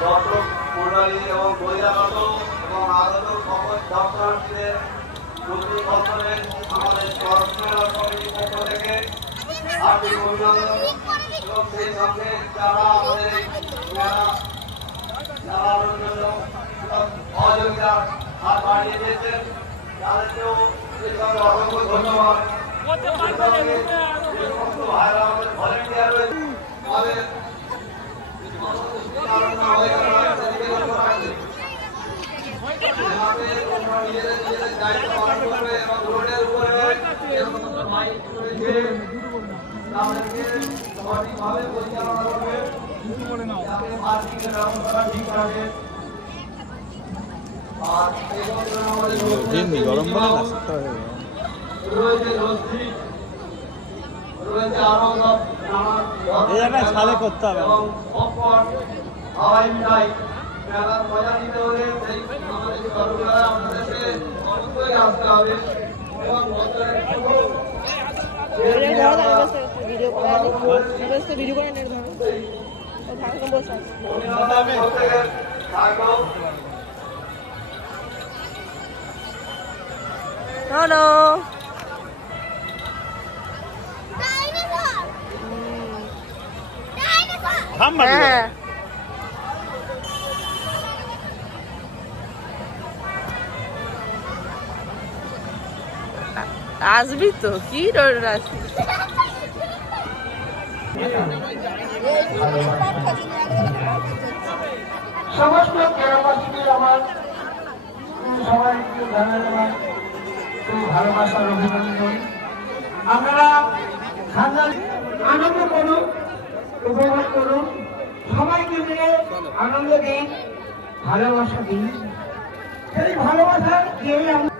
দর্শক মন্ডলী এবং বহিরাগত এবং আগত সকল দর্শনার্থীদের প্রতি বছরের আমাদের মেলার কমিটির পক্ষ থেকে হার্দিক অভিনন্দন এবং সেই সঙ্গে যারা আমাদের এই মেলা চালানোর জন্য সহযোগিতার হাত বাড়িয়ে দিয়েছেন তাদেরকেও এর সঙ্গে অসংখ্য ধন্যবাদ। যে সমস্ত ভাইরা আমাদের ভলেন্টিয়ার রয়েছে আমাদের নিজেদের দায়িত্ব পালন করবে এবং রোডের উপরে মাইক রয়েছে তাদেরকে সঠিকভাবে পরিচালনা করবে যাতে পার্কিংয়ের ব্যবস্থাটা ঠিক থাকে। আর গরম রয়েছে লস্যি রয়েছে আরো করতে হবে এবং পপকর্ন হাওয়াই মিঠাই মেলার মজা নিতে হলে সেই আমাদের কর্মীরা আপনাদেরকে অবশ্যই আসতে হবে এবং ভিডিও করে নেট বসে হ্যালো হ্যাঁ আসবি তো কি সমস্ত গ্রামবাসীকে আমার সবাইকে জানাই ভালোবাসার অভিনন্দন। আপনারা আনন্দ করুন, উপভোগ করুন, সবাইকে মিলে আনন্দ দিন, ভালোবাসা দিন। সেই ভালোবাসা দিয়ে আমরা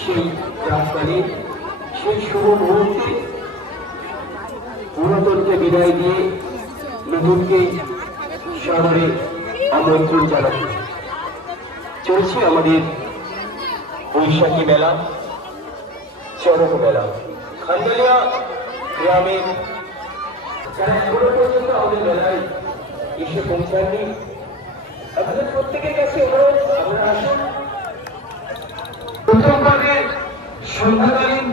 সেই রাস্তায় সেই শুভ মুহূর্তে পুরাতনকে বিদায় দিয়ে নতুনকে শহরে আমন্ত্রণ জানাতে চলছে আমাদের বৈশাখী মেলা, চরক মেলা। খান্ডালিয়া গ্রামের যারা এখনো পর্যন্ত আমাদের মেলায় এসে পৌঁছাননি, আপনাদের প্রত্যেকের কাছে অনুরোধ আপনারা আসুন। প্রথম ভাগে সন্ধ্যাকালীন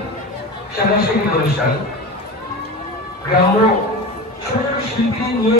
সাংস্কৃতিক অনুষ্ঠান গ্রাম্য ছোট শিল্পী নিয়ে